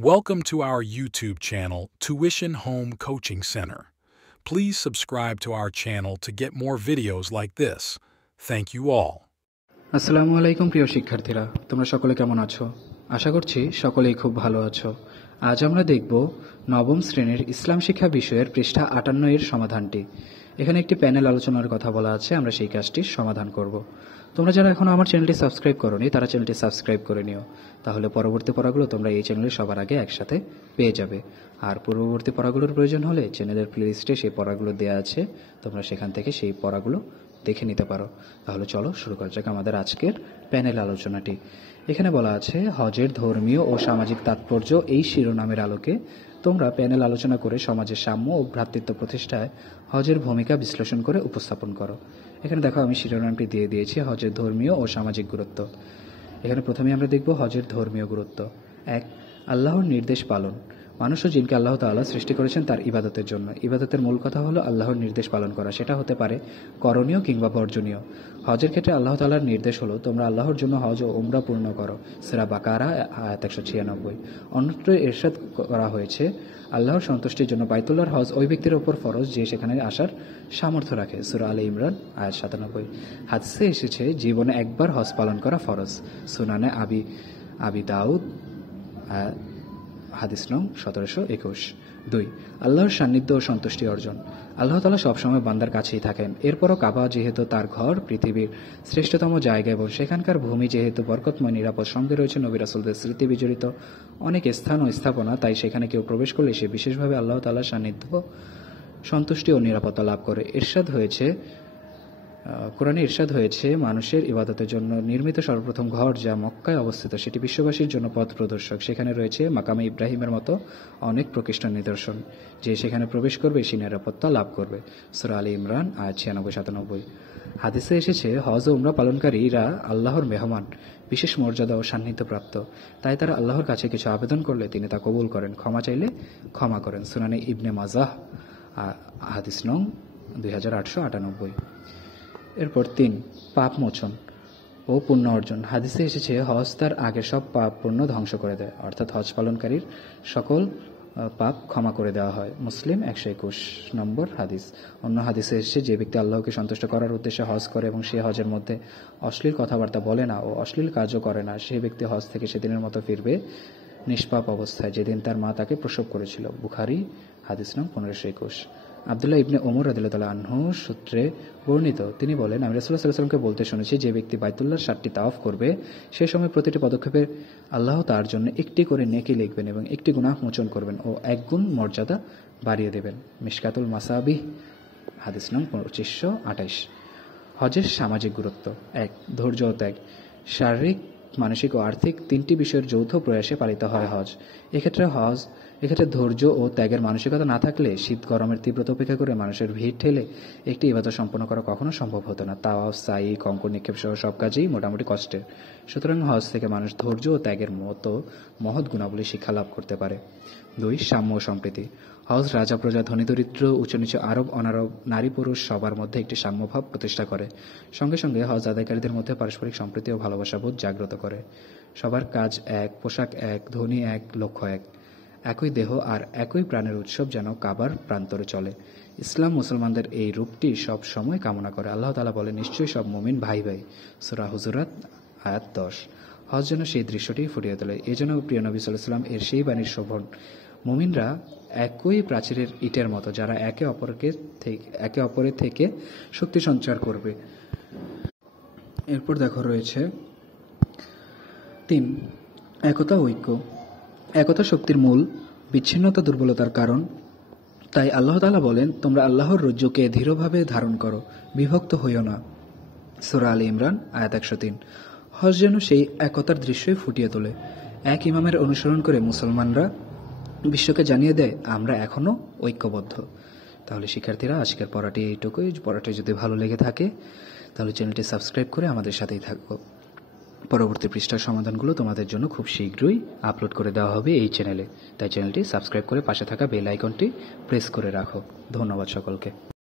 Welcome to our YouTube channel, Tuition Home Coaching Center. Please subscribe to our channel to get more videos like this. Thank you all. আসসালামু আলাইকুম প্রিয় শিক্ষার্থীরা, তোমরা সকলে কেমন আছো? আশা করছি সকলেই খুব ভালো আছো। আজ আমরা দেখব নবম শ্রেণীর ইসলাম শিক্ষা বিষয়ের পৃষ্ঠা 58 এর সমাধানটি। এখানে একটি প্যানেল আলোচনার কথা বলা আছে, আমরা সেই কাজটির সমাধান করব। তোমরা যারা এখনো আমার চ্যানেলটি সাবস্ক্রাইব করোনি তারা চ্যানেলটি সাবস্ক্রাইব করে নিও, তাহলে পরবর্তী পড়াগুলো তোমরা এই চ্যানেলে সবার আগে একসাথে পেয়ে যাবে। আর পূর্ববর্তী পড়াগুলোর প্রয়োজন হলে চ্যানেলের প্লেলিস্টে সেই পড়াগুলো দেওয়া আছে, তোমরা সেখান থেকে সেই পড়াগুলো দেখে নিতে পারো। তাহলে চলো শুরু করা যাক আমাদের আজকের প্যানেল আলোচনাটি। এখানে বলা আছে হজের ধর্মীয় ও সামাজিক তাৎপর্য এই শিরোনামের আলোকে তোমরা প্যানেল আলোচনা করে সমাজের সাম্য ও ভ্রাতৃত্ব প্রতিষ্ঠায় হজের ভূমিকা বিশ্লেষণ করে উপস্থাপন করো। এখানে দেখো আমি শিরোনামটি দিয়ে দিয়েছি হজের ধর্মীয় ও সামাজিক গুরুত্ব। এখানে প্রথমে আমরা দেখব হজের ধর্মীয় গুরুত্ব। 1. আল্লাহর নির্দেশ পালন। মানুষ ও জিনকে আল্লাহ তাআলা সৃষ্টি করেছেন তার ইবাদতের জন্য। ইবাদতের মূল কথা হলো আল্লাহর নির্দেশ পালন করা, সেটা হতে পারে করণীয় কিংবা বর্জনীয়। হজের ক্ষেত্রে আল্লাহ তাআলার নির্দেশ হলো তোমরা আল্লাহর জন্য হজ ও উমরা পূর্ণ করো, সূরা বাকারা আয়াত 196। অন্যত্র ইরশাদ করা হয়েছে আল্লাহর সন্তুষ্টির জন্য বাইতুল্লাহর হজ ওই ব্যক্তির ওপর ফরজ যে সেখানে আসার সামর্থ্য রাখে, সূরা আলে ইমরান আয়াত 97। হাদিসে এসেছে জীবনে একবার হজ পালন করা ফরজ, সুনানে আবি দাউদ হাদিস নং 1721। 2. আল্লাহর সান্নিধ্য ও সন্তুষ্টি অর্জন। আল্লাহ তাআলা সবসময় বান্দার কাছেই থাকেন। এরপরও কাবা যেহেতু তার ঘর, পৃথিবীর শ্রেষ্ঠতম জায়গা এবং সেখানকার ভূমি যেহেতু বরকতময়, নিরাপদ, সঙ্গে রয়েছে নবী রাসূলদের স্মৃতি বিজড়িত অনেক স্থান ও স্থাপনা, তাই সেখানে কেউ প্রবেশ করলে সে বিশেষভাবে আল্লাহ তাআলার সান্নিধ্য, সন্তুষ্টি ও নিরাপত্তা লাভ করে। কোরআনে ইরশাদ হয়েছে মানুষের ইবাদতের জন্য নির্মিত সর্বপ্রথম ঘর যা মক্কায় অবস্থিত সেটি বিশ্ববাসীর জন্য পথ প্রদর্শক। সেখানে রয়েছে মাকামে ইব্রাহিমের মতো অনেক প্রকৃষ্ট নিদর্শন, যে সেখানে প্রবেশ করবে সে নিরাপত্তা লাভ করবে, সূরা আলে ইমরান আয়াত 96-97। হাদিসে এসেছে হজ ও উমরা পালনকারীরা আল্লাহর মেহমান, বিশেষ মর্যাদা ও সান্নিধ্য প্রাপ্ত, তাই তারা আল্লাহর কাছে কিছু আবেদন করলে তিনি তা কবুল করেন, ক্ষমা চাইলে ক্ষমা করেন, সুনানে ইবনে মাজাহ হাদিস নং 2898। এরপর 3. পাপ মোচন ও পুণ্য অর্জন। হাদিসে এসেছে হজ তার আগের সব পাপ পুণ্য ধ্বংস করে দেয়, অর্থাৎ হজ পালনকারীর সকল পাপ ক্ষমা করে দেওয়া হয়, মুসলিম 121 নম্বর হাদিস। অন্য হাদিসে এসেছে যে ব্যক্তি আল্লাহকে সন্তুষ্ট করার উদ্দেশ্যে হজ করে এবং সে হজের মধ্যে অশ্লীল কথাবার্তা বলে না ও অশ্লীল কাজও করে না, সেই ব্যক্তি হজ থেকে সেদিনের মতো ফিরবে নিষ্পাপ অবস্থায় যেদিন তার মা তাকে প্রসব করেছিল, বুখারী হাদিস নং 1521। আব্দুল্লাহ ইবনে ওমর রাদিয়াল্লাহু আনহু সূত্রে বর্ণিত, তিনি বলেন আমি রাসূলুল্লাহ সাল্লাল্লাহু আলাইহি ওয়াসাল্লামকে বলতে শুনেছি যে ব্যক্তি বাইতুল্লাহর 7টি তাওয়াফ করবে সে সময় প্রতিটি পদক্ষেপে আল্লাহ তার জন্য একটি করে নেকি লিখবেন এবং একটি গুনাহ মোচন করবেন ও 1 গুণ মর্যাদা বাড়িয়ে দেবেন, মিশকাতুল মাসাবিহ হাদিস নং 2528। হজের সামাজিক গুরুত্ব। 1. ধৈর্য ও ত্যাগ। শারীরিক, মানসিক ও আর্থিক 3টি বিষয়ের যৌথ প্রয়াসে পালিত হয় হজ। এক্ষেত্রে ধৈর্য ও ত্যাগের মানসিকতা না থাকলে শীত গরমের তীব্রতা উপেক্ষা করে মানুষের ভিড় ঠেলে একটি ইবাদত সম্পন্ন করা কখনো সম্ভব হতো না। তাওয়াফ, সাই, কঙ্কর নিক্ষেপ সহ সব কাজেই মোটামুটি কষ্টের। সুতরাং হজ থেকে মানুষ ধৈর্য ও ত্যাগের মতো মহৎ গুণাবলী শিক্ষা লাভ করতে পারে। 2. সাম্য ও সম্প্রীতি। হজ রাজা প্রজা, ধনী দরিদ্র, উঁচু নিচু, আরব অনারব, নারী পুরুষ সবার মধ্যে একটি সাম্যভাব প্রতিষ্ঠা করে। সঙ্গে সঙ্গে হজ আদায়কারীদের মধ্যে পারস্পরিক সম্প্রীতি ও ভালোবাসাবোধ জাগ্রত করে। সবার কাজ এক, পোশাক এক, ধনী এক, লক্ষ্য এক। একই দেহ আর একই প্রাণের উৎসব যেন কাবার প্রান্তরে চলে। ইসলাম মুসলমানদের এই রূপটি সব সময় কামনা করে। আল্লাহ তাআলা বলে নিশ্চয়ই সব মুমিন ভাই ভাই, সূরা হুজুরাত আয়াত 10। হজ যেন সেই দৃশ্যটি ফুটিয়ে তোলে। এজন্য প্রিয় নবী সাল্লাল্লাহু আলাইহি ওয়াসাল্লাম এর সেই বাণীর শোভন, মুমিনরা একই প্রাচীরের ইটের মতো যারা একে অপরের থেকে শক্তি সঞ্চার করবে। এরপর দেখো রয়েছে 3. একতা ঐক্য। একতা শক্তির মূল, বিচ্ছিন্নতা দুর্বলতার কারণ। তাই আল্লাহ তাআলা বলেন তোমরা আল্লাহর রজ্জুকে দৃঢ়ভাবে ধারণ করো, বিভক্ত হইও না, সূরা আলে ইমরান আয়াত 103। হজ যেন সেই একতার দৃশ্যই ফুটিয়ে তোলে। এক ইমামের অনুসরণ করে মুসলমানরা বিশ্বকে জানিয়ে দেয় আমরা এখনো ঐক্যবদ্ধ। তাহলে শিক্ষার্থীরা আজকের পড়াটি এইটুকুই। পড়াটি যদি ভালো লেগে থাকে তাহলে চ্যানেলটি সাবস্ক্রাইব করে আমাদের সাথেই থাকো। পরবর্তী পৃষ্ঠার সমাধানগুলো তোমাদের জন্য খুব শীঘ্রই আপলোড করে দেওয়া হবে এই চ্যানেলে, তাই চ্যানেলটি সাবস্ক্রাইব করে পাশে থাকা বেল আইকনটি প্রেস করে রাখো। ধন্যবাদ সকলকে।